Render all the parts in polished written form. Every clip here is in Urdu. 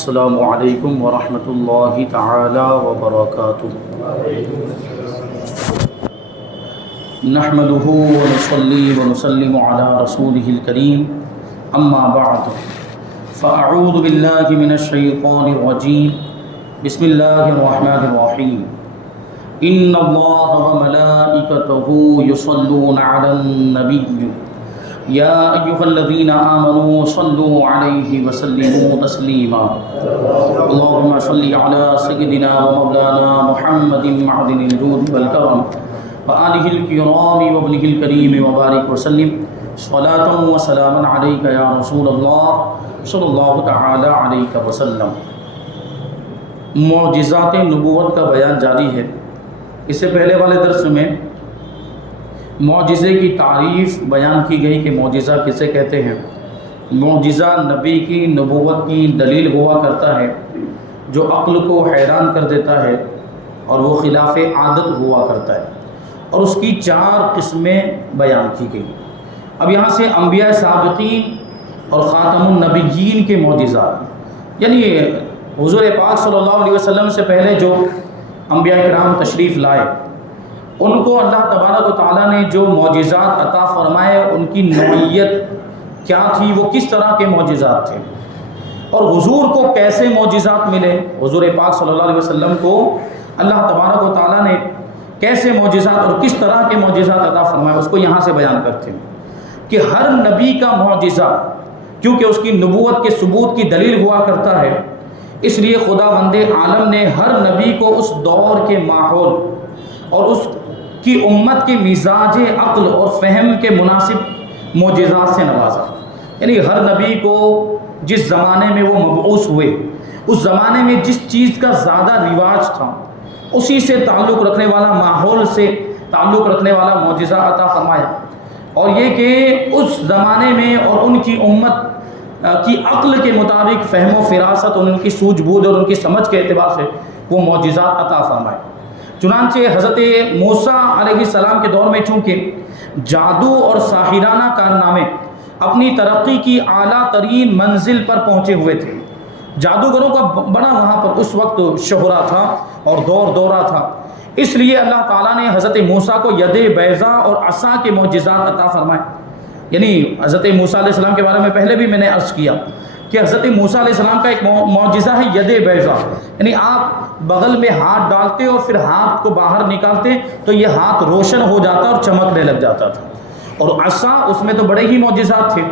السلام علیکم ورحمۃ اللہ تعالی وبرکاتہ۔ نحمده ونصلي ونسلم على رسوله الكريم اما بعد فاعوذ باللہ من الشیطان الرجیم بسم اللہ الرحمن الرحیم ان اللہ وملائکته یصلون علی النبی یا ایہا الذین آمنوا صلوا علیہ وسلموا تسلیما اللہم صلی علی سیدنا ومولانا محمد معدن الجود والکرم وآلہ الکرام وابنہ الکریم وبارک وسلم صلاۃ وسلاما علیک یا رسول اللہ صلی اللہ تعالی علیہ وسلم۔ معجزات نبوت کا بیان جاری ہے۔ اس سے پہلے والے درس میں معجزے کی تعریف بیان کی گئی کہ معجزہ کسے کہتے ہیں۔ معجزہ نبی کی نبوت کی دلیل ہوا کرتا ہے جو عقل کو حیران کر دیتا ہے اور وہ خلاف عادت ہوا کرتا ہے، اور اس کی 4 قسمیں بیان کی گئی۔ اب یہاں سے انبیاء سابقین اور خاتم النبیین کے معجزات، یعنی حضور پاک صلی اللہ علیہ وسلم سے پہلے جو انبیاء کرام تشریف لائے ان کو اللہ تبارک و تعالیٰ نے جو معجزات عطا فرمائے ان کی نوعیت کیا تھی، وہ کس طرح کے معجزات تھے، اور حضور کو کیسے معجزات ملے۔ حضور پاک صلی اللہ علیہ وسلم کو اللہ تبارک و تعالیٰ نے کیسے معجزات اور کس طرح کے معجزات عطا فرمائے، اس کو یہاں سے بیان کرتے ہیں کہ ہر نبی کا معجزہ، کیونکہ اس کی نبوت کے ثبوت کی دلیل ہوا کرتا ہے، اس لیے خداوند عالم نے ہر نبی کو اس دور کے ماحول اور اس کی امت کے مزاج عقل اور فہم کے مناسب معجزات سے نوازا۔ یعنی ہر نبی کو جس زمانے میں وہ مبعوث ہوئے اس زمانے میں جس چیز کا زیادہ رواج تھا اسی سے تعلق رکھنے والا، ماحول سے تعلق رکھنے والا معجزہ عطا فرمایا، اور یہ کہ اس زمانے میں اور ان کی امت کی عقل کے مطابق فہم و فراست اور ان کی سوجھ بوجھ اور ان کی سمجھ کے اعتبار سے وہ معجزات عطا فرمائے۔ چنانچہ حضرت موسیٰ علیہ السلام کے دور میں چونکہ جادو اور ساحرانہ کارنامے اپنی ترقی کی اعلیٰ ترین منزل پر پہنچے ہوئے تھے، جادوگروں کا بڑا وہاں پر اس وقت شہرہ تھا اور دورہ تھا، اس لیے اللہ تعالیٰ نے حضرت موسیٰ کو ید بیضا اور عصا کے معجزات عطا فرمائے۔ یعنی حضرت موسیٰ علیہ السلام کے بارے میں پہلے بھی میں نے عرض کیا کہ حضرت موسیٰ علیہ السلام کا ایک معجزہ ہے ید بیضا، یعنی آپ بغل میں ہاتھ ڈالتے اور پھر ہاتھ کو باہر نکالتے تو یہ ہاتھ روشن ہو جاتا اور چمکنے لگ جاتا تھا۔ اور عصا، اس میں تو بڑے ہی معجزات تھے،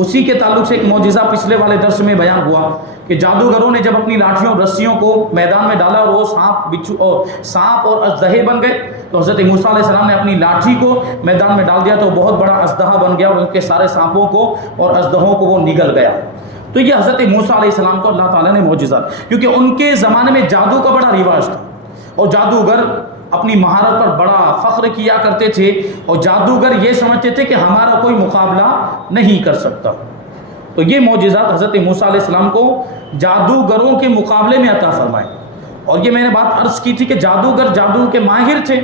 اسی کے تعلق سے ایک معجزہ پچھلے والے درس میں بیان ہوا کہ جادوگروں نے جب اپنی لاٹھیوں اور رسیوں کو میدان میں ڈالا اور وہ سانپ اور اژدہے بن گئے، تو حضرت موسیٰ علیہ السلام نے اپنی لاٹھی کو میدان میں ڈال دیا تو بہت بڑا اژدہا بن گیا اور ان کے سارے سانپوں کو اور اژدہوں کو وہ نگل گیا۔ تو یہ حضرت موسیٰ علیہ السلام کو اللہ تعالیٰ نے معجزات، کیونکہ ان کے زمانے میں جادو کا بڑا رواج تھا اور جادوگر اپنی مہارت پر بڑا فخر کیا کرتے تھے، اور جادوگر یہ سمجھتے تھے کہ ہمارا کوئی مقابلہ نہیں کر سکتا۔ تو یہ معجزات حضرت موسیٰ علیہ السلام کو جادوگروں کے مقابلے میں عطا فرمائے۔ اور یہ میں نے بات عرض کی تھی کہ جادوگر جادو کے ماہر تھے۔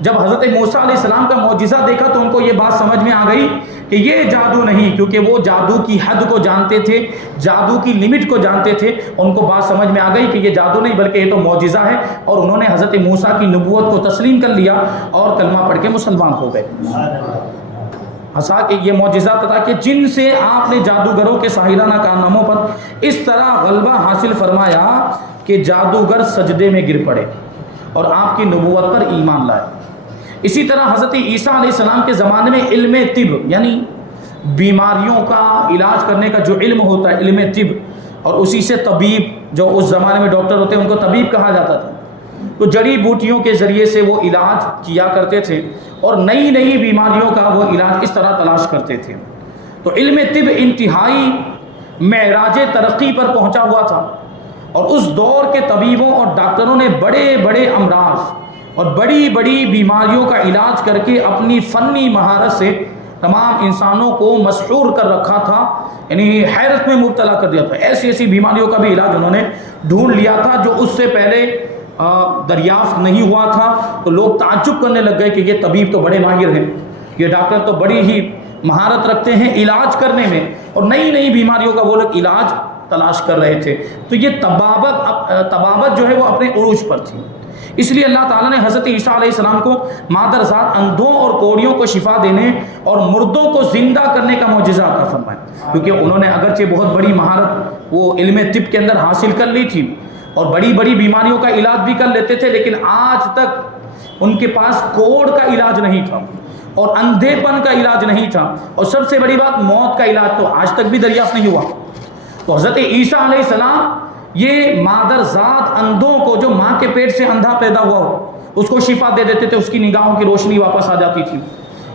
جب حضرت موسیٰ علیہ السلام کا معجزہ دیکھا تو ان کو یہ بات سمجھ میں آ گئی کہ یہ جادو نہیں، کیونکہ وہ جادو کی حد کو جانتے تھے، جادو کی لمٹ کو جانتے تھے، ان کو بات سمجھ میں آ گئی کہ یہ جادو نہیں بلکہ یہ تو معجزہ ہے، اور انہوں نے حضرت موسیٰ کی نبوت کو تسلیم کر لیا اور کلمہ پڑھ کے مسلمان ہو گئے۔ عصا کہ یہ معجزات عطا کہ جن سے آپ نے جادوگروں کے ساحرانہ کارناموں پر اس طرح غلبہ حاصل فرمایا کہ جادوگر سجدے میں گر پڑے اور آپ کی نبوت پر ایمان لائے۔ اسی طرح حضرت عیسیٰ علیہ السلام کے زمانے میں علم طب، یعنی بیماریوں کا علاج کرنے کا جو علم ہوتا ہے، علم طب، اور اسی سے طبیب، جو اس زمانے میں ڈاکٹر ہوتے ہیں ان کو طبیب کہا جاتا تھا، تو جڑی بوٹیوں کے ذریعے سے وہ علاج کیا کرتے تھے اور نئی نئی بیماریوں کا وہ علاج اس طرح تلاش کرتے تھے۔ تو علم طب انتہائی معراج ترقی پر پہنچا ہوا تھا، اور اس دور کے طبیبوں اور ڈاکٹروں نے بڑے بڑے امراض اور بڑی بڑی بیماریوں کا علاج کر کے اپنی فنی مہارت سے تمام انسانوں کو مسحور کر رکھا تھا، یعنی حیرت میں مبتلا کر دیا تھا۔ ایسی ایسی بیماریوں کا بھی علاج انہوں نے ڈھونڈ لیا تھا جو اس سے پہلے دریافت نہیں ہوا تھا، تو لوگ تعجب کرنے لگ گئے کہ یہ طبیب تو بڑے ماہر ہیں، یہ ڈاکٹر تو بڑی ہی مہارت رکھتے ہیں علاج کرنے میں، اور نئی نئی بیماریوں کا وہ لوگ علاج تلاش کر رہے تھے. تو یہ طبابت جو ہے وہ اپنے عروج پر تھی. اس لیے اللہ تعالیٰ نے حضرت عیسیٰ علیہ السلام کو مادرزاد اندھوں اور کوڑیوں کو شفا دینے اور مردوں کو زندہ کرنے کا معجزہ عطا فرمایا. کیونکہ انہوں نے اگرچہ بہت بڑی مہارت وہ علم طب کے اندر حاصل کر لی تھی اور بڑی بڑی بیماریوں کا علاج بھی کر لیتے تھے، لیکن آج تک ان کے پاس کوڑ کا علاج نہیں تھا اور اندھے پن کا علاج نہیں تھا، اور سب سے بڑی بات موت کا علاج تو آج تک بھی دریافت نہیں ہوا. تو حضرت عیسیٰ علیہ السلام یہ مادرزاد اندھوں کو، جو ماں کے پیٹ سے اندھا پیدا ہوا ہو، اس کو شفا دے دیتے تھے. اس کی نگاہوں کی روشنی واپس آ جاتی تھی،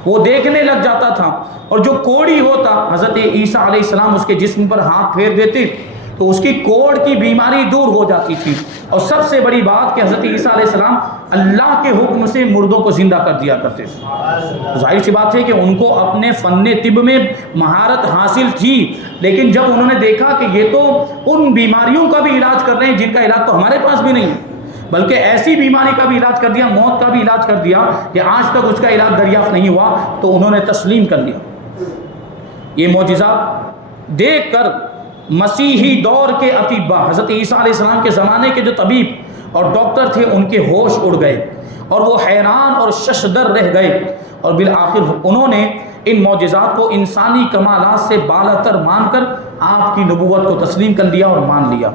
وہ دیکھنے لگ جاتا تھا. اور جو کوڑی ہوتا، حضرت عیسیٰ علیہ السلام اس کے جسم پر ہاتھ پھیر دیتے تو اس کی کوڑ کی بیماری دور ہو جاتی تھی. اور سب سے بڑی بات کہ حضرت عیسیٰ علیہ السلام اللہ کے حکم سے مردوں کو زندہ کر دیا کرتے تھے. ظاہر سی بات ہے کہ ان کو اپنے فن طب میں مہارت حاصل تھی، لیکن جب انہوں نے دیکھا کہ یہ تو ان بیماریوں کا بھی علاج کر رہے ہیں جن کا علاج تو ہمارے پاس بھی نہیں ہے، بلکہ ایسی بیماری کا بھی علاج کر دیا، موت کا بھی علاج کر دیا کہ آج تک اس کا علاج دریافت نہیں ہوا، تو انہوں نے تسلیم کر لیا. یہ معجزہ دیکھ کر مسیحی دور کے اطباء، حضرت عیسیٰ علیہ السلام کے زمانے کے جو طبیب اور ڈاکٹر تھے، ان کے ہوش اڑ گئے اور وہ حیران اور ششدر رہ گئے. اور بالآخر انہوں نے ان معجزات کو انسانی کمالات سے بالاتر مان کر آپ کی نبوت کو تسلیم کر لیا اور مان لیا.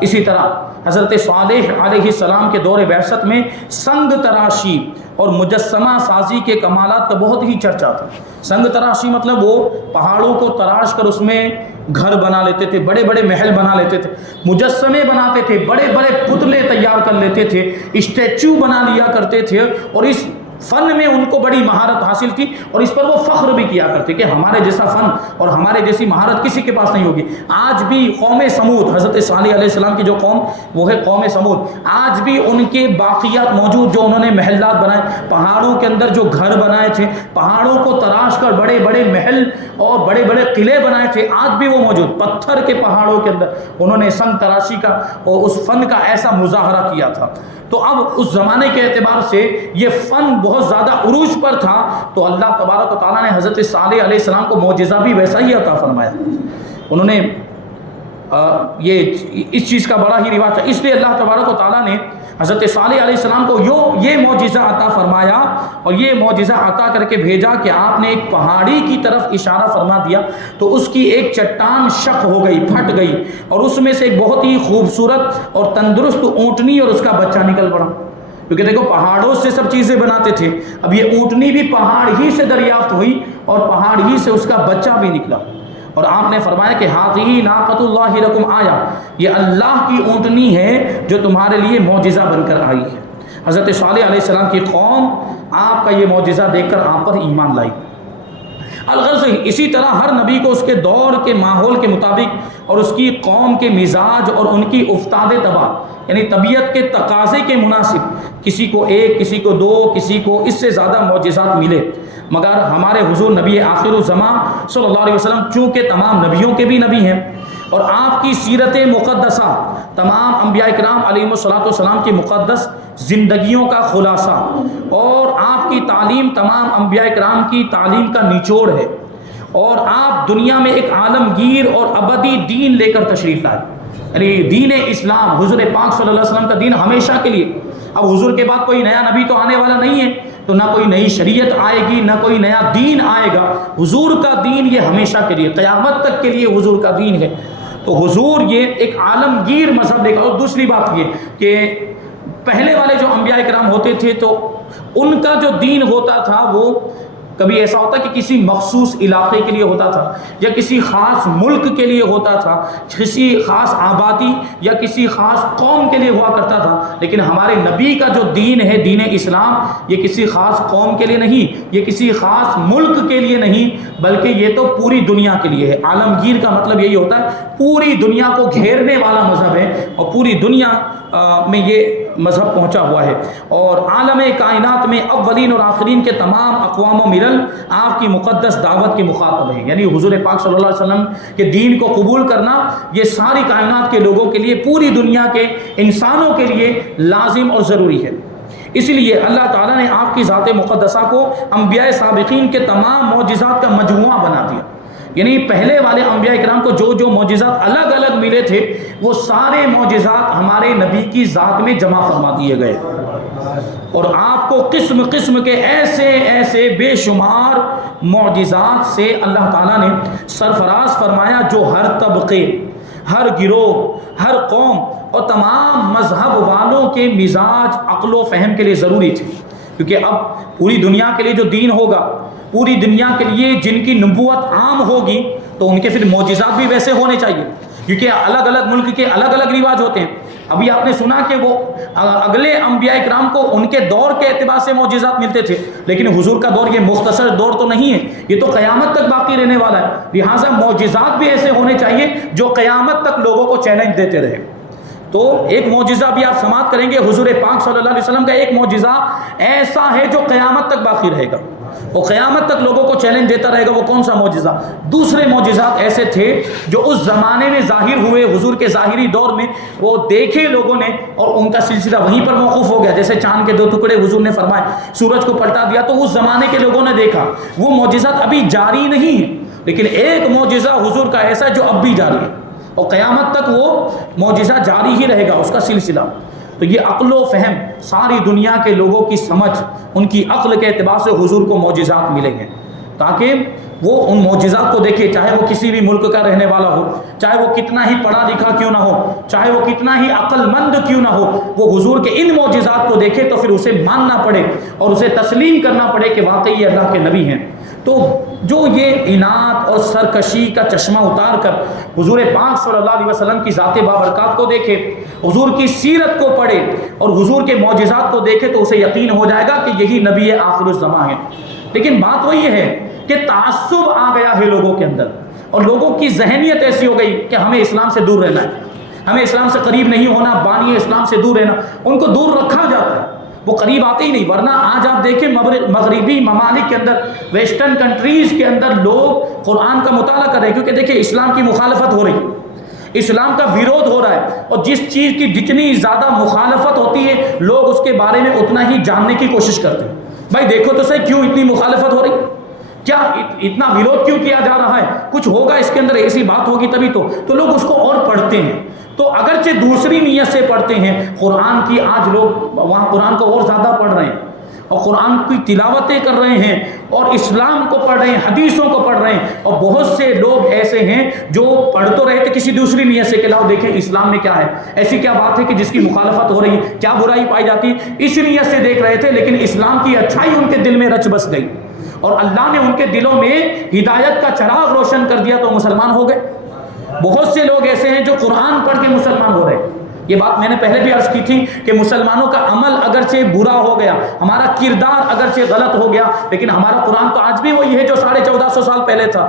اسی طرح حضرت صالح علیہ السلام کے دور بعثت میں سنگ تراشی اور مجسمہ سازی کے کمالات کا بہت ہی چرچا تھا. سنگ تراشی مطلب وہ پہاڑوں کو تراش کر اس میں گھر بنا لیتے تھے، بڑے بڑے محل بنا لیتے تھے، مجسمے بناتے تھے، بڑے بڑے پتلے تیار کر لیتے تھے، اسٹیچو بنا لیا کرتے تھے. اور اس فن میں ان کو بڑی مہارت حاصل تھی اور اس پر وہ فخر بھی کیا کرتے کہ ہمارے جیسا فن اور ہمارے جیسی مہارت کسی کے پاس نہیں ہوگی. آج بھی قوم سمود، حضرت صالح علیہ السلام کی جو قوم وہ ہے قوم سمود، آج بھی ان کے باقیات موجود، جو انہوں نے محلات بنائے، پہاڑوں کے اندر جو گھر بنائے تھے، پہاڑوں کو تراش کر بڑے بڑے محل اور بڑے بڑے قلعے بنائے تھے، آج بھی وہ موجود. پتھر کے پہاڑوں کے اندر انہوں نے سنگ تراشی کا اور اس فن کا ایسا مظاہرہ کیا تھا. تو اب اس زمانے کے اعتبار سے یہ فن بہت زیادہ عروج پر تھا، تو اللہ تبارک و تعالیٰ نے حضرت صالح علیہ السلام کو معجزہ بھی ویسا ہی عطا فرمایا. انہوں نے یہ اس چیز کا بڑا ہی رواج تھا، اس لیے اللہ تبارک و تعالیٰ نے حضرت صالح علیہ السلام کو یہ معجزہ عطا فرمایا اور یہ معجزہ عطا کر کے بھیجا کہ آپ نے ایک پہاڑی کی طرف اشارہ فرما دیا تو اس کی ایک چٹان شق ہو گئی، پھٹ گئی، اور اس میں سے ایک بہت ہی خوبصورت اور تندرست اونٹنی اور اس کا بچہ نکل پڑا. کیونکہ دیکھو پہاڑوں سے سب چیزیں بناتے تھے، اب یہ اونٹنی بھی پہاڑ ہی سے دریافت ہوئی اور پہاڑ ہی سے اس کا بچہ بھی نکلا. اور آپ نے فرمایا کہ ہاتھی ناقۃ اللہ لکم آیا، یہ اللہ کی اونٹنی ہے جو تمہارے لیے معجزہ بن کر آئی ہے. حضرت صالح علیہ السلام کی قوم آپ کا یہ معجزہ دیکھ کر آپ پر ایمان لائی. الغرض اسی طرح ہر نبی کو اس کے دور کے ماحول کے مطابق اور اس کی قوم کے مزاج اور ان کی افتاد طبع یعنی طبیعت کے تقاضے کے مناسب کسی کو ایک، کسی کو دو، کسی کو اس سے زیادہ معجزات ملے. مگر ہمارے حضور نبی آخر الزمان صلی اللہ علیہ وسلم چونکہ تمام نبیوں کے بھی نبی ہیں اور آپ کی سیرت مقدسہ تمام انبیاء کرام علیہ السلام کی مقدس زندگیوں کا خلاصہ اور آپ کی تعلیم تمام انبیاء کرام کی تعلیم کا نچوڑ ہے، اور آپ دنیا میں ایک عالمگیر اور ابدی دین لے کر تشریف لائے، یعنی دین اسلام، حضور پاک صلی اللہ علیہ وسلم کا دین ہمیشہ کے لیے. اب حضور کے بعد کوئی نیا نبی تو آنے والا نہیں ہے، تو نہ کوئی نئی شریعت آئے گی، نہ کوئی نیا دین آئے گا. حضور کا دین یہ ہمیشہ کے لیے، قیامت تک کے لیے حضور کا دین ہے. تو حضور یہ ایک عالمگیر مذہب لے کر. اور دوسری بات یہ کہ پہلے والے جو انبیاء کرام ہوتے تھے تو ان کا جو دین ہوتا تھا وہ کبھی ایسا ہوتا کہ کسی مخصوص علاقے کے لیے ہوتا تھا یا کسی خاص ملک کے لیے ہوتا تھا، کسی خاص آبادی یا کسی خاص قوم کے لیے ہوا کرتا تھا. لیکن ہمارے نبی کا جو دین ہے، دین اسلام، یہ کسی خاص قوم کے لیے نہیں، یہ کسی خاص ملک کے لیے نہیں، بلکہ یہ تو پوری دنیا کے لیے ہے. عالمگیر کا مطلب یہی ہوتا ہے پوری دنیا کو گھیرنے والا مذہب ہے اور پوری دنیا میں یہ مذہب پہنچا ہوا ہے. اور عالم کائنات میں اولین اور آخرین کے تمام اقوام و ملل آپ کی مقدس دعوت کے مخاطب ہیں. یعنی حضور پاک صلی اللہ علیہ وسلم کے دین کو قبول کرنا یہ ساری کائنات کے لوگوں کے لیے، پوری دنیا کے انسانوں کے لیے لازم اور ضروری ہے. اسی لیے اللہ تعالیٰ نے آپ کی ذات مقدسہ کو انبیاء سابقین کے تمام معجزات کا مجموعہ بنا دیا. یعنی پہلے والے انبیاء کرام کو جو جو معجزات الگ الگ ملے تھے وہ سارے معجزات ہمارے نبی کی ذات میں جمع فرما دیے گئے، اور آپ کو قسم قسم کے ایسے ایسے بے شمار معجزات سے اللہ تعالیٰ نے سرفراز فرمایا جو ہر طبقے، ہر گروہ، ہر قوم اور تمام مذہب والوں کے مزاج، عقل و فہم کے لیے ضروری تھے، کیونکہ اب پوری دنیا کے لیے جو دین ہوگا، پوری دنیا کے لیے جن کی نبوت عام ہوگی تو ان کے پھر معجزات بھی ویسے ہونے چاہیے، کیونکہ الگ الگ ملک کے الگ الگ رواج ہوتے ہیں۔ ابھی آپ نے سنا کہ وہ اگلے انبیاء اکرام کو ان کے دور کے اعتبار سے معجزات ملتے تھے، لیکن حضور کا دور یہ مختصر دور تو نہیں ہے، یہ تو قیامت تک باقی رہنے والا ہے، لہٰذا معجزات بھی ایسے ہونے چاہیے جو قیامت تک لوگوں کو چیلنج دیتے رہے۔ تو ایک معجزہ بھی آپ سماعت کریں گے، حضور پاک صلی اللہ علیہ وسلم کا ایک معجزہ ایسا ہے جو قیامت تک باقی رہے گا، وہ قیامت تک لوگوں کو چیلنج دیتا رہے گا۔ وہ کون سا معجزہ؟ دوسرے معجزات ایسے تھے جو اس زمانے میں ظاہر ہوئے، حضور کے ظاہری دور میں وہ دیکھے لوگوں نے، اور ان کا سلسلہ وہیں پر موقوف ہو گیا۔ جیسے چاند کے 2 ٹکڑے حضور نے فرمائے، سورج کو پلٹا دیا، تو اس زمانے کے لوگوں نے دیکھا۔ وہ معجزات ابھی جاری نہیں ہے، لیکن ایک معجزہ حضور کا ایسا ہے جو اب بھی جاری ہے، اور قیامت تک وہ معجزہ جاری ہی رہے گا، اس کا سلسلہ۔ تو یہ عقل و فہم، ساری دنیا کے لوگوں کی سمجھ، ان کی عقل کے اعتبار سے حضور کو معجزات ملیں گے، تاکہ وہ ان معجزات کو دیکھے، چاہے وہ کسی بھی ملک کا رہنے والا ہو، چاہے وہ کتنا ہی پڑھا لکھا کیوں نہ ہو، چاہے وہ کتنا ہی عقل مند کیوں نہ ہو، وہ حضور کے ان معجزات کو دیکھے تو پھر اسے ماننا پڑے اور اسے تسلیم کرنا پڑے کہ واقعی یہ اللہ کے نبی ہیں۔ تو جو یہ انات اور سرکشی کا چشمہ اتار کر حضور پاک صلی اللہ علیہ وسلم کی ذات بابرکات کو دیکھے، حضور کی سیرت کو پڑھے اور حضور کے معجزات کو دیکھے تو اسے یقین ہو جائے گا کہ یہی نبی آخر الزماں ہے۔ لیکن بات وہی ہے کہ تعصب آ گیا ہے لوگوں کے اندر، اور لوگوں کی ذہنیت ایسی ہو گئی کہ ہمیں اسلام سے دور رہنا ہے، ہمیں اسلام سے قریب نہیں ہونا، بانی اسلام سے دور رہنا، ان کو دور رکھا جاتا ہے، وہ قریب آتے ہی نہیں۔ ورنہ آج آپ دیکھیں مغربی ممالک کے اندر، ویسٹرن کنٹریز کے اندر لوگ قرآن کا مطالعہ کر رہے ہیں، کیونکہ دیکھیں اسلام کی مخالفت ہو رہی ہے، اسلام کا ویرودھ ہو رہا ہے، اور جس چیز کی جتنی زیادہ مخالفت ہوتی ہے لوگ اس کے بارے میں اتنا ہی جاننے کی کوشش کرتے ہیں۔ بھائی دیکھو تو صحیح، کیوں اتنی مخالفت ہو رہی ہے، کیا اتنا ویرودھ کیوں کیا جا رہا ہے، کچھ ہوگا اس کے اندر، ایسی بات ہوگی تبھی تو لوگ اس کو اور پڑھتے ہیں۔ تو اگرچہ دوسری نیت سے پڑھتے ہیں، قرآن کی آج لوگ وہاں قرآن کو اور زیادہ پڑھ رہے ہیں، اور قرآن کی تلاوتیں کر رہے ہیں، اور اسلام کو پڑھ رہے ہیں، حدیثوں کو پڑھ رہے ہیں، اور بہت سے لوگ ایسے ہیں جو پڑھ تو رہے تھے کسی دوسری نیت سے کہ لاؤ دیکھیں اسلام میں کیا ہے، ایسی کیا بات ہے کہ جس کی مخالفت ہو رہی ہے، کیا برائی پائی جاتی ہے، اس نیت سے دیکھ رہے تھے، لیکن اسلام کی اچھائی ان کے دل میں رچ بس گئی، اور اللہ نے ان کے دلوں میں ہدایت کا چراغ روشن کر دیا تو مسلمان ہو گئے۔ بہت سے لوگ ایسے ہیں جو قرآن پڑھ کے مسلمان ہو رہے ہیں۔ یہ بات میں نے پہلے بھی عرض کی تھی کہ مسلمانوں کا عمل اگرچہ برا ہو گیا، ہمارا کردار اگرچہ غلط ہو گیا، لیکن ہمارا قرآن تو آج بھی وہی ہے جو 1450 سال پہلے تھا،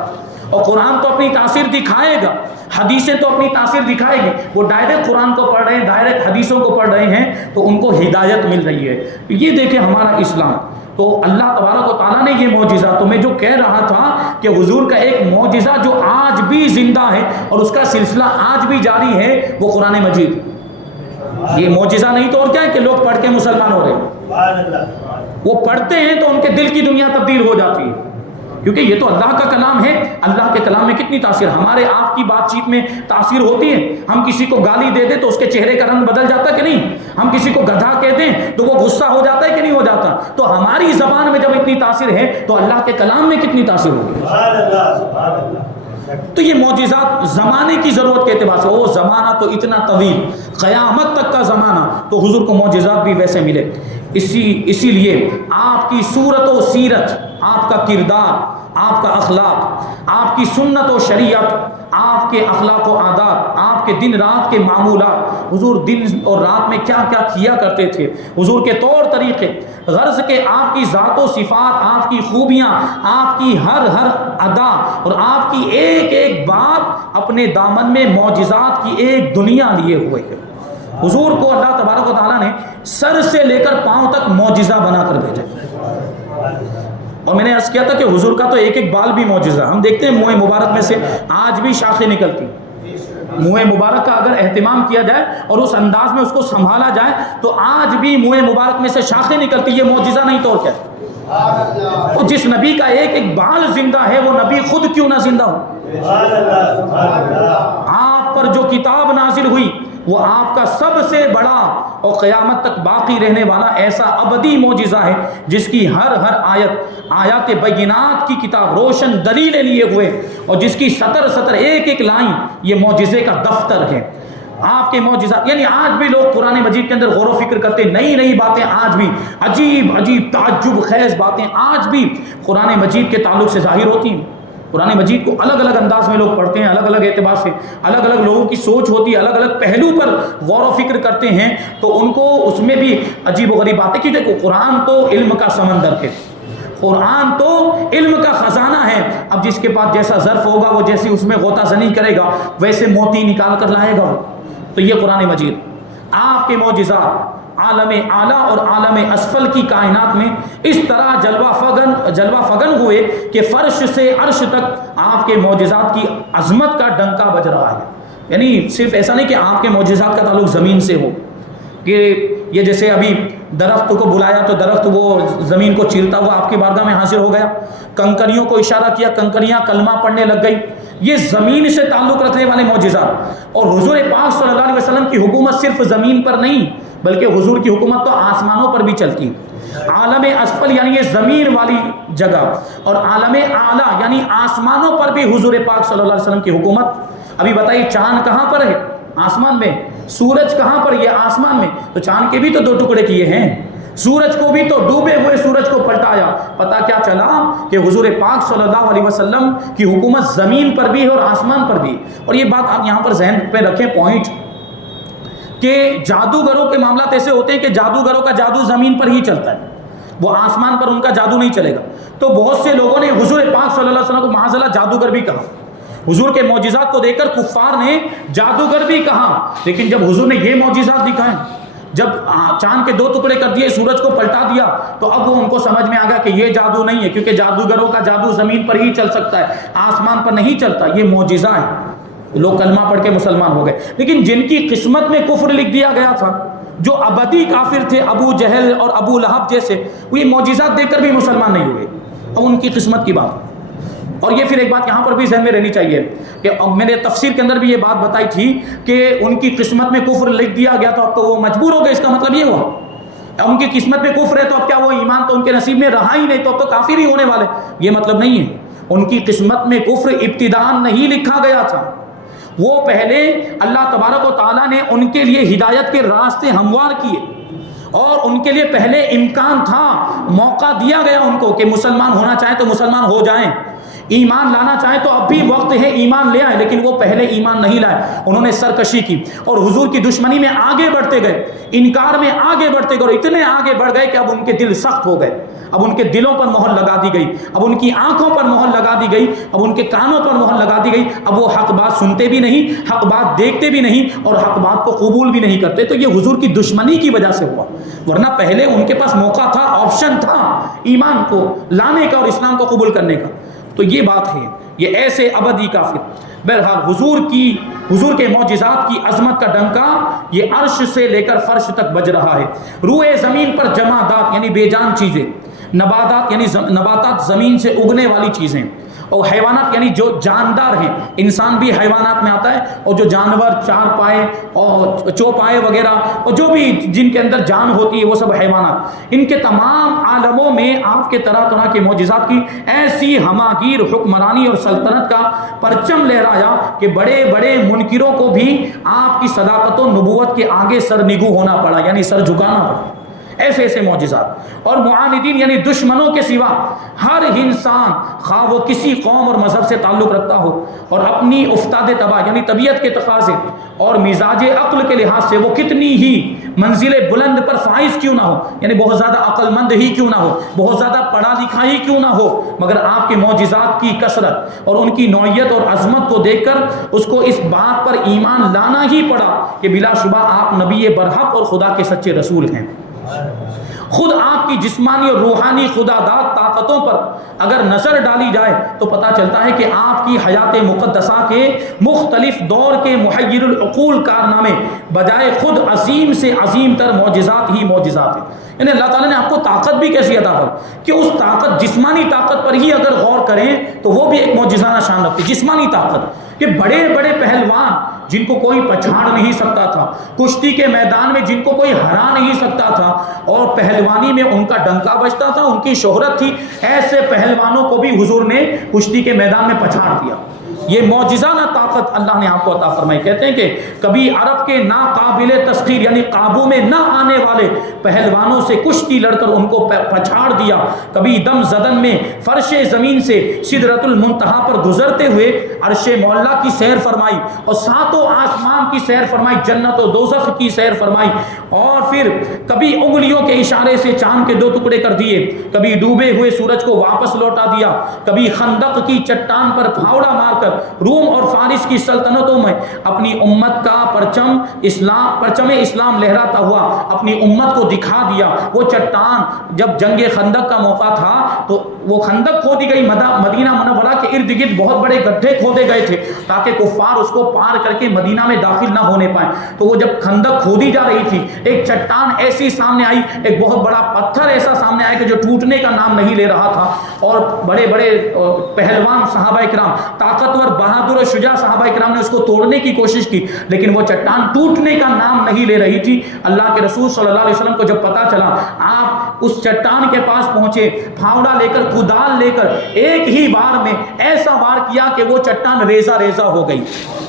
اور قرآن تو اپنی تاثیر دکھائے گا، حدیثیں تو اپنی تاثیر دکھائے گی۔ وہ ڈائریکٹ قرآن کو پڑھ رہے ہیں، ڈائریکٹ حدیثوں کو پڑھ رہے ہیں، تو ان کو ہدایت مل رہی ہے۔ یہ دیکھیں ہمارا اسلام، تو اللہ تبارک و تعالیٰ نے یہ معجزہ، تو میں جو کہہ رہا تھا کہ حضور کا ایک معجزہ جو آج بھی زندہ ہے اور اس کا سلسلہ آج بھی جاری ہے، وہ قرآن مجید۔ یہ معجزہ نہیں تو اور کیا ہے کہ لوگ پڑھ کے مسلمان ہو رہے ہیں، وہ پڑھتے ہیں تو ان کے دل کی دنیا تبدیل ہو جاتی ہے، کیونکہ یہ تو اللہ کا کلام ہے۔ اللہ کے کلام میں کتنی تاثیر، ہمارے آپ کی بات چیت میں تاثیر ہوتی ہے۔ ہم کسی کو گالی دے دیں تو اس کے چہرے کا رنگ بدل جاتا ہے کہ نہیں؟ ہم کسی کو گدھا کہہ دیں تو وہ غصہ ہو جاتا ہے کہ نہیں ہو جاتا؟ تو ہماری زبان میں جب اتنی تاثیر ہے تو اللہ کے کلام میں کتنی تاثیر ہوگی۔ تو یہ معجزات زمانے کی ضرورت کے اعتبار سے، وہ زمانہ تو اتنا طویل، قیامت تک کا زمانہ، تو حضور کو معجزات بھی ویسے ملے۔ اسی لیے آپ کی صورت و سیرت، آپ کا کردار، آپ کا اخلاق، آپ کی سنت و شریعت، آپ کے اخلاق و عادات، آپ کے دن رات کے معمولات، حضور دن اور رات میں کیا کیا کیا کرتے تھے، حضور کے طور طریقے، غرض کہ آپ کی ذات و صفات، آپ کی خوبیاں، آپ کی ہر ادا اور آپ کی ایک ایک بات اپنے دامن میں معجزات کی ایک دنیا لیے ہوئے ہے۔ حضور کو اللہ تبارک و تعالیٰ نے سر سے لے کر پاؤں تک معجزہ بنا کر بھیجا، اور میں نے عرض کیا تھا کہ حضور کا تو ایک ایک بال بھی معجزہ۔ ہم دیکھتے ہیں منہ مبارک میں سے آج بھی شاخیں نکلتی، منہ مبارک کا اگر اہتمام کیا جائے اور اس انداز میں اس کو سنبھالا جائے تو آج بھی منہ مبارک میں سے شاخیں نکلتی، یہ معجزہ نہیں تو اور کیا؟ تو جس نبی کا ایک ایک بال زندہ ہے وہ نبی خود کیوں نہ زندہ ہو؟ آپ پر جو کتاب نازل ہوئی وہ آپ کا سب سے بڑا اور قیامت تک باقی رہنے والا ایسا ابدی معجزہ ہے جس کی ہر آیات بینات کی کتاب روشن دلیلیں لیے ہوئے اور جس کی سطر سطر ایک ایک لائن یہ معجزے کا دفتر ہے۔ آپ کے معجزات یعنی آج بھی لوگ قرآن مجید کے اندر غور و فکر کرتے، نئی نئی باتیں آج بھی عجیب عجیب تعجب خیز باتیں آج بھی قرآن مجید کے تعلق سے ظاہر ہوتی ہیں۔ قرآن مجید کو الگ الگ انداز میں لوگ پڑھتے ہیں، الگ الگ اعتبار سے الگ الگ لوگوں کی سوچ ہوتی ہے، الگ الگ پہلو پر غور و فکر کرتے ہیں تو ان کو اس میں بھی عجیب و غریب باتیں، کہ دیکھو قرآن تو علم کا سمندر ہے، قرآن تو علم کا خزانہ ہے۔ اب جس کے پاس جیسا ظرف ہوگا وہ جیسی اس میں غوطہ زنی کرے گا ویسے موتی نکال کر لائے گا۔ تو یہ قرآن مجید آپ کے معجزات عالم اعلیٰ اور عالم اسفل کی کائنات میں اس طرح جلوہ فگن ہوئے کہ فرش سے عرش تک آپ کے معجزات کی عظمت کا ڈنکا بج رہا ہے۔ یعنی صرف ایسا نہیں کہ آپ کے معجزات کا تعلق زمین سے ہو، کہ یہ جیسے ابھی درخت کو بلایا تو درخت وہ زمین کو چیرتا ہوا آپ کی بارگاہ میں حاضر ہو گیا، کنکریوں کو اشارہ کیا، کنکریاں کلمہ پڑھنے لگ گئی، یہ زمین سے تعلق رکھنے والے معجزات۔ اور حضور پاک صلی اللہ علیہ وسلم کی حکومت صرف زمین پر نہیں بلکہ حضور کی حکومت تو آسمانوں پر بھی چلتی ہے۔ عالم اسفل یعنی یہ زمین والی جگہ، اور عالم اعلیٰ یعنی آسمانوں پر بھی حضور پاک صلی اللہ علیہ وسلم کی حکومت۔ ابھی بتائیے چاند کہاں پر ہے؟ آسمان میں۔ سورج کہاں پر؟ یہ آسمان میں۔ تو چاند کے بھی تو دو ٹکڑے کیے ہیں، سورج کو بھی تو ڈوبے ہوئے سورج کو پلٹایا۔ پتہ کیا چلا کہ حضور پاک صلی اللہ علیہ وسلم کی حکومت زمین پر بھی ہے اور آسمان پر بھی۔ اور یہ بات آپ یہاں پر ذہن پہ رکھیں پوائنٹ، کہ جادوگروں کے معاملات ایسے ہوتے ہیں کہ جادوگروں کا جادو زمین پر ہی چلتا ہے، وہ آسمان پر ان کا جادو نہیں چلے گا۔ تو بہت سے لوگوں نے حضور پاک صلی اللہ علیہ وسلم کو معاذ اللہ جادوگر بھی کہا، حضور کے معجزات کو دیکھ کر کفار نے جادوگر بھی کہا۔ لیکن جب حضور نے یہ معجزات دکھائے، جب چاند کے دو ٹکڑے کر دیے، سورج کو پلٹا دیا، تو اب وہ ان کو سمجھ میں آ گیا کہ یہ جادو نہیں ہے، کیونکہ جادوگروں کا جادو زمین پر ہی چل سکتا ہے، آسمان پر نہیں چلتا، یہ معجزہ ہے۔ لوگ کلمہ پڑھ کے مسلمان ہو گئے۔ لیکن جن کی قسمت میں کفر لکھ دیا گیا تھا، جو ابدی کافر تھے، ابو جہل اور ابو لہب جیسے، وہ یہ معجزات دیکھ کر بھی مسلمان نہیں ہوئے۔ اب ان کی قسمت کی بات۔ اور یہ پھر ایک بات یہاں پر بھی ذہن میں رہنی چاہیے کہ میں نے تفسیر کے اندر بھی یہ بات بتائی تھی کہ ان کی قسمت میں کفر لکھ دیا گیا تو اب تو وہ مجبور ہو گئے، اس کا مطلب یہ ہوا اب ان کی قسمت میں کفر ہے تو اب کیا وہ ایمان تو ان کے نصیب میں رہا ہی نہیں، تو اب تو کافر ہی ہونے والے، یہ مطلب نہیں ہے۔ ان کی قسمت میں کفر ابتداءً نہیں لکھا گیا تھا، وہ پہلے اللہ تبارک و تعالیٰ نے ان کے لیے ہدایت کے راستے ہموار کیے، اور ان کے لیے پہلے امکان تھا، موقع دیا گیا ان کو کہ مسلمان ہونا چاہیں تو مسلمان ہو جائیں، ایمان لانا چاہیں تو اب بھی وقت ہے ایمان لے آئیں۔ لیکن وہ پہلے ایمان نہیں لائے، انہوں نے سرکشی کی اور حضور کی دشمنی میں آگے بڑھتے گئے، انکار میں آگے بڑھتے گئے، اور اتنے آگے بڑھ گئے کہ اب ان کے دل سخت ہو گئے، اب ان کے دلوں پر مہر لگا دی گئی، اب ان کی آنکھوں پر مہر لگا دی گئی، اب ان کے کانوں پر مہر لگا دی گئی، اب وہ حق بات سنتے بھی نہیں، حق بات دیکھتے بھی نہیں، اور حق بات کو قبول بھی نہیں کرتے۔ تو یہ حضور کی دشمنی کی وجہ سے ہوا، ورنہ پہلے ان کے پاس موقع تھا، آپشن تھا ایمان کو لانے کا اور اسلام کو قبول کرنے کا۔ تو یہ بات ہے، یہ ایسے ابدی کافر۔ بہرحال حضور کے معجزات کی عظمت کا ڈنکا یہ عرش سے لے کر فرش تک بج رہا ہے۔ روئے زمین پر جمادات یعنی بے جان چیزیں، نباتات یعنی نباتات زمین سے اگنے والی چیزیں، اور حیوانات یعنی جو جاندار ہیں، انسان بھی حیوانات میں آتا ہے، اور جو جانور چار پائے اور چوپائے وغیرہ اور جو بھی جن کے اندر جان ہوتی ہے وہ سب حیوانات، ان کے تمام عالموں میں آپ کے طرح طرح کے معجزات کی ایسی ہماگیر حکمرانی اور سلطنت کا پرچم لہرایا کہ بڑے بڑے منکروں کو بھی آپ کی صداقت و نبوت کے آگے سر نگو ہونا پڑا، یعنی سر جھکانا پڑا۔ ایسے ایسے معجزات۔ اور معاندین یعنی دشمنوں کے سوا ہر انسان، خواہ وہ کسی قوم اور مذہب سے تعلق رکھتا ہو، اور اپنی افتاد طبع یعنی طبیعت کے تقاضے اور مزاج عقل کے لحاظ سے وہ کتنی ہی منزل بلند پر فائز کیوں نہ ہو، یعنی بہت زیادہ عقل مند ہی کیوں نہ ہو، بہت زیادہ پڑھا لکھا ہی کیوں نہ ہو، مگر آپ کے معجزات کی کثرت اور ان کی نوعیت اور عظمت کو دیکھ کر اس کو اس بات پر ایمان لانا ہی پڑا کہ بلا شبہ آپ نبی برحق اور خدا کے سچے رسول ہیں۔ خود آپ کی جسمانی اور روحانی خداداد طاقتوں پر اگر نظر ڈالی جائے تو پتہ چلتا ہے کہ آپ کی حیات مقدسہ کے مختلف دور کے محیر العقول کارنامے بجائے خود عظیم سے عظیم تر معجزات ہی معجزات ہیں. یعنی اللہ تعالیٰ نے آپ کو طاقت بھی کیسی عطا کی کہ اس طاقت جسمانی طاقت پر ہی اگر غور کریں تو وہ بھی ایک معجزانہ شان رکھتی. جسمانی طاقت کہ بڑے بڑے پہلوان جن کو کوئی پچھاڑ نہیں سکتا تھا، کشتی کے میدان میں جن کو کوئی ہرا نہیں سکتا تھا اور پہلوانی میں ان کا ڈنکا بجتا تھا، ان کی شہرت تھی، ایسے پہلوانوں کو بھی حضور نے کشتی کے میدان میں پچھاڑ دیا. یہ معجزانہ طاقت اللہ نے آپ کو عطا فرمائی. کہتے ہیں کہ کبھی عرب کے ناقابل تسخیر یعنی قابو میں نہ آنے والے پہلوانوں سے کشتی لڑ کر ان کو پچھاڑ دیا. کبھی دم زدن میں فرش زمین سے سدرۃ المنتہا پر گزرتے ہوئے عرش معلیٰ کی سیر فرمائی اور ساتوں آسمان کی سیر فرمائی، جنت و دوزخ کی سیر فرمائی. اور پھر کبھی انگلیوں کے اشارے سے چاند کے 2 ٹکڑے کر دیے، کبھی ڈوبے ہوئے سورج کو واپس لوٹا دیا، کبھی خندق کی چٹان پر پھاوڑا مار کر روم اور فارس کی سلطنتوں میں اپنی امت کا پرچم اسلام لہراتا ہوا اپنی امت کو دکھا دیا. وہ چٹان جب جنگ خندق کا موقع تھا تو وہ خندق کھودی گئی، مدینہ منورہ کے ارد گرد بہت بڑے گڈھے کھودے گئے تھے تاکہ کفار اس کو پار کر کے مدینہ میں داخل نہ ہونے پائیں. تو وہ جب خندق کھودی جا رہی تھی ایک چٹان ایسی سامنے آئی، ایک بہت بڑا پتھر ایسا سامنے آیا کہ جو ٹوٹنے کا نام نہیں لے رہا تھا. اور بڑے بڑے پہلوان صحابہ کرام، طاقتور بہادر اور شجاع صحابہ کرام نے اس کو توڑنے کی کوشش کی لیکن وہ چٹان ٹوٹنے کا نام نہیں لے رہی تھی. اللہ کے رسول صلی اللہ علیہ وسلم کو جب پتا چلا، آپ اس چٹان کے پاس پہنچے، پھاوڑا لے کر کدال لے کر ایک ہی وار میں ایسا وار کیا کہ وہ چٹان ریزہ ریزہ ہو گئی.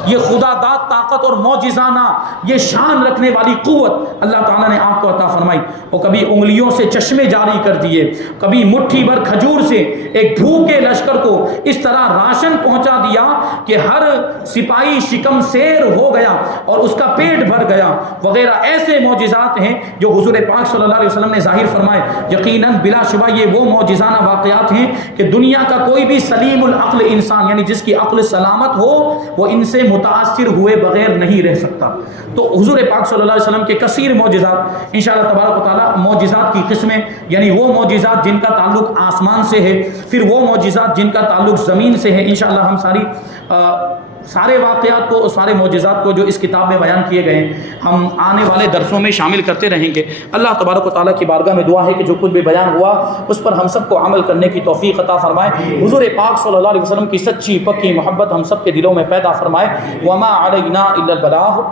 یہ خدا داد طاقت اور معجزانہ یہ شان رکھنے والی قوت اللہ تعالیٰ نے آپ کو عطا فرمائی. وہ کبھی انگلیوں سے چشمے جاری کر دیے، کبھی مٹھی بھر کھجور سے ایک بھوکے لشکر کو اس طرح راشن پہنچا دیا کہ ہر سپاہی شکم سیر ہو گیا اور اس کا پیٹ بھر گیا وغیرہ. ایسے معجزات ہیں جو حضور پاک صلی اللہ علیہ وسلم نے ظاہر فرمائے. یقیناً بلا شبہ یہ وہ معجزانہ واقعات ہیں کہ دنیا کا کوئی بھی سلیم العقل انسان یعنی جس کی عقل سلامت ہو وہ ان سے متاثر ہوئے بغیر نہیں رہ سکتا. تو حضور پاک صلی اللہ علیہ وسلم کے کثیر معجزات انشاءاللہ تبارک و تعالی معجزات کی قسمیں یعنی وہ معجزات جن کا تعلق آسمان سے ہے، پھر وہ معجزات جن کا تعلق زمین سے ہے. انشاءاللہ ہم سارے واقعات کو سارے معجزات کو جو اس کتاب میں بیان کیے گئے ہم آنے والے درسوں میں شامل کرتے رہیں گے. اللہ تبارک و تعالیٰ کی بارگاہ میں دعا ہے کہ جو کچھ بھی بیان ہوا اس پر ہم سب کو عمل کرنے کی توفیق عطا فرمائے. حضور پاک صلی اللہ علیہ وسلم کی سچی پکی محبت ہم سب کے دلوں میں پیدا فرمائے. وما علینا الا البلاغ.